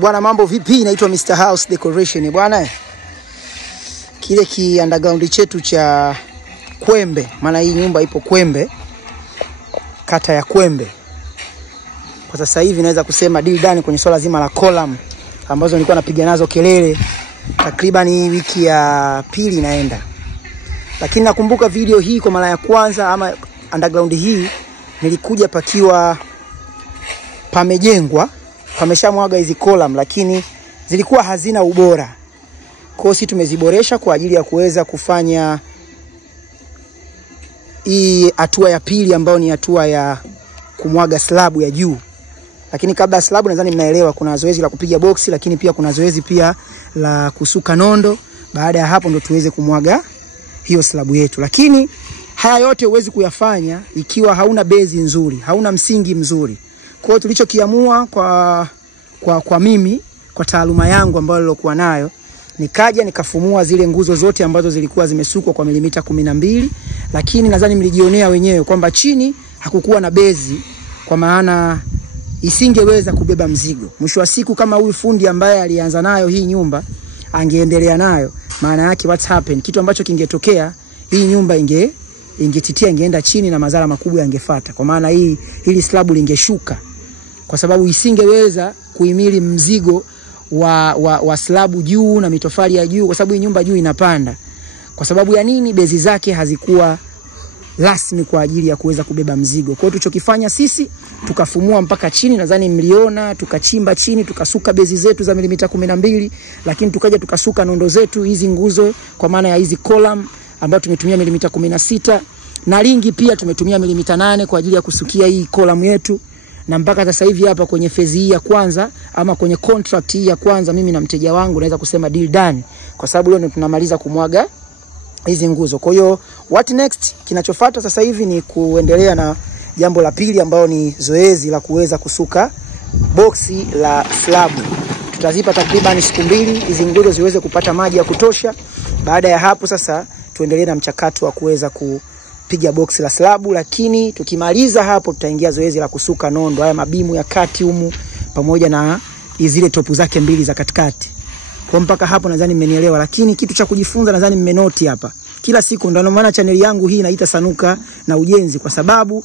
Bwana mambo vipi? Naitwa Mr. House Decoration. Bwana kile ki underground chetu cha Kwembe, maana hii nyumba ipo Kwembe, kata ya Kwembe. Kwa sasa hivi naweza kusema deal done kwenye swala zima la column ambazo nilikuwa napiga nazo kelele takriban wiki ya pili naenda. Lakini nakumbuka video hii kwa mara ya kwanza ama underground hii nilikuja pakiwa pamejengwa, pameshamwaga hizi column lakini zilikuwa hazina ubora. Kwa hiyo sisi tumeziboresha kwa ajili ya kuweza kufanya hii hatua ya pili ambayo ni hatua ya kumwaga slab ya juu. Lakini kabla slab nadhani mnaelewa kuna zoezi la kupiga boksi, lakini pia kuna zoezi pia la kusuka nondo. Baada ya hapo ndo tuweze kumwaga hiyo slab yetu. Lakini haya yote huwezi kuyafanya ikiwa hauna base nzuri, hauna msingi mzuri. Kwa hiyo tulichokiamua kwa mimi, kwa taaluma yangu ambayo nilokuwa nayo, nikaja nikafumua zile nguzo zote ambazo zilikuwa zimesukwa kwa milimita 12, lakini nadhani mlijionea wenyewe kwamba chini hakukuwa na bezi, kwa maana isingeweza kubeba mzigo. Mwisho wa siku kama huyu fundi ambaye alianza nayo hii nyumba angeendelea nayo, maana yake what's happened, kitu ambacho kingetokea, hii nyumba ingetitia, ingeenda chini na madhara makubwa yangefuata. Kwa maana hili slab lingeshuka kwa sababu isingeweza kuhimili mzigo wa slabu juu na mitofali ya juu, kwa sababu hii nyumba juu inapanda. Kwa sababu ya nini? Bezi zake hazikuwa rasmi kwa ajili ya kuweza kubeba mzigo. Kwa hiyo tulichokifanya sisi tukafumua mpaka chini, nadhani mliona, tukachimba chini, tukasuka bezi zetu za milimita 12, lakini tukaja tukasuka nondo zetu hizi nguzo kwa maana ya hizi column ambayo tumetumia milimita 16, na ringi pia tumetumia milimita 8 kwa ajili ya kusukia hii column yetu. Na mpaka sasa hivi hapa kwenye phase hii ya kwanza ama kwenye contract hii ya kwanza, mimi na mteja wangu naweza kusema deal done, kwa sababu leo tunamaliza kumwaga hizi nguzo. Kwa hiyo what next, kinachofuata sasa hivi ni kuendelea na jambo la pili ambao ni zoezi la kuweza kusuka boksi la slab. Tutazipa takriban siku 2 hizi nguzo ziweze kupata maji ya kutosha. Baada ya hapo sasa tuendelee na mchakato wa kuweza kupiga boksi la slab, lakini tukimaliza hapo tutaingia zoezi la kusuka nondo, haya mabimu ya kati humu pamoja na zile topu zake 2 za katikati. Kwa mpaka hapo nadhani mmenielewa, lakini kitu cha kujifunza nadhani mmenoti hapa. Kila siku ndio maana channel yangu hii inaita Sanuka na Ujenzi, kwa sababu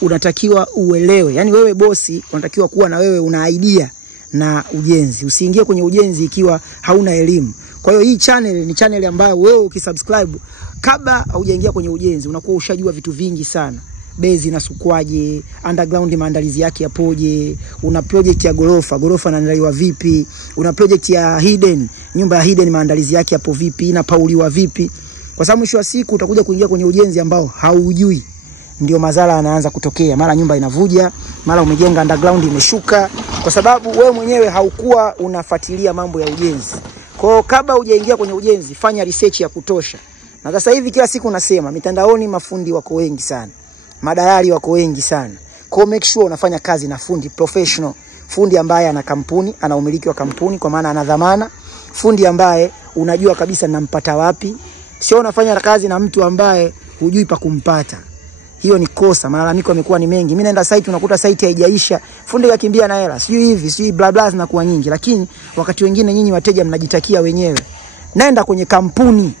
unatakiwa uelewe. Yaani wewe bosi unatakiwa kuwa na wewe una idea na ujenzi. Usiingie kwenye ujenzi ikiwa hauna elimu. Kwa hiyo hii channel ni channel ambayo wewe ukisubscribe kabla haujaingia kwenye ujenzi unakuwa ushajua vitu vingi sana. Bezi inasukwaje, underground maandalizi yake yapoje, una project ya gorofa inaandaliwa vipi, una project ya hidden, nyumba ya hidden maandalizi yake yapo vipi, inapauliwa vipi. Kwa sababu mwisho wa siku utakuja kuingia kwenye ujenzi ambao haujui, ndio madhara yanaanza kutokea. Mara nyumba inavuja, mara umejenga underground imeshuka, kwa sababu wewe mwenyewe haukuwa unafuatilia mambo ya ujenzi. Kwa hiyo kabla hujaingia kwenye ujenzi fanya research ya kutosha. Na sasa hivi kila siku nasema mitandaoni mafundi wako wengi sana, madalali wako wengi sana. Kwa make sure unafanya kazi na fundi professional, fundi ambaye ana kampuni, ana umiliki wa kampuni kwa maana ana dhamana, fundi ambaye unajua kabisa nampata wapi. Sio unafanya kazi na mtu ambaye hujui pa kumpata. Hiyo ni kosa. Malalamiko yamekuwa ni mengi. Mimi naenda site unakuta site haijaisha, fundi yakimbia na hela, sio hivi, sio bla bla zinakuwa nyingi. Lakini wakati wengine nyinyi wateja mnajitakia wenyewe. Naenda kwenye kampuni,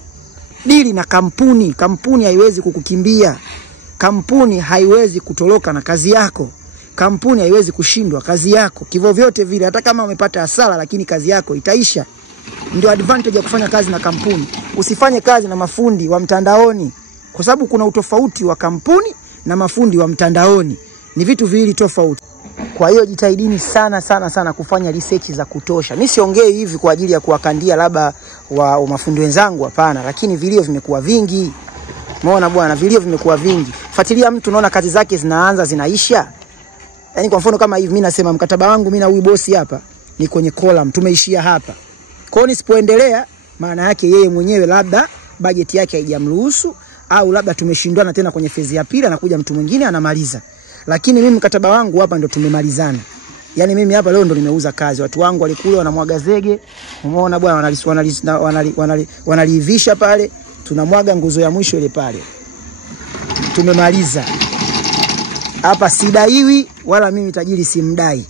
dili na kampuni. Kampuni haiwezi kukukimbia. Kampuni haiwezi kutoroka na kazi yako. Kampuni haiwezi kushindwa kazi yako kivyo vyote vile, hata kama umepata hasara lakini kazi yako itaisha. Ndio advantage ya kufanya kazi na kampuni. Usifanye kazi na mafundi wa mtandaoni, kwa sababu kuna utofauti wa kampuni na mafundi wa mtandaoni, ni vitu viwili tofauti. Kwa hiyo jitahidini sana kufanya research za kutosha. Mimi siongei hivi kwa ajili ya kuwakandia labda wa mafundi wenzangu, hapana, lakini vilio vimekuwa vingi. Umeona bwana, vilio vimekuwa vingi. Fuatilia mtu unaona kazi zake zinaanza zinaisha. Yaani kwa mfano kama hivi mimi nasema mkataba wangu mimi na huyu bosi hapa ni kwenye column, tumeishia hapa. Kwa hiyo nisipoendelea maana yake yeye mwenyewe labda budget yake haijamruhusu, au labda tumeshindwana tena kwenye phase ya pili, anakuja mtu mwingine anamaliza. Lakini mimi mkataba wangu hapa ndo tumemalizana. Yaani mimi hapa leo ndo nimeuza kazi. Watu wangu walikule wanamwaga zege. Umeona bwana, wanaliivisha pale, tunamwaga nguzo ya mwisho ile pale. Tumemaliza. Hapa sidaiwi wala mimi tajiri simdai.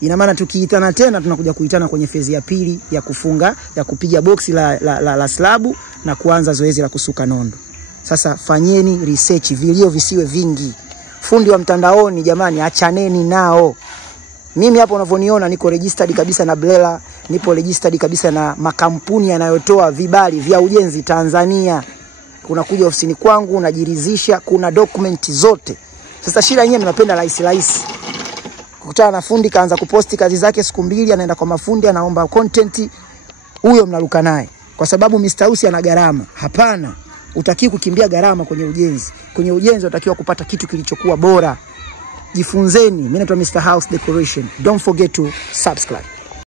Ina maana tukiitana tena tunakuja kuitana kwenye phase ya pili ya kufunga, ya kupiga boksi la slabu na kuanza zoezi la kusuka nondo. Sasa fanyeni research, vilio visiwe vingi. Fundi wa mtandaoni jamani, achaneni nao. Mimi hapo unavyoniona niko registered kabisa na BRELA, nipo registered kabisa na makampuni yanayotoa vibali vya ujenzi Tanzania. Unakuja ofisini kwangu unajiridhisha, kuna document zote. Sasa shida yenyewe ninapenda rahisi. Kukutana na fundi kaanza kuposti kazi zake siku 2, anaenda kwa mafundi anaomba content, huyo mnaruka naye. Kwa sababu Mr. House ana gharama. Hapana, utaki kukimbia gharama kwenye ujenzi. Kwenye ujenzi unatakiwa kupata kitu kilichokuwa bora. Jifunzeni. Mimi naitwa Mr. House Decoration. Don't forget to subscribe.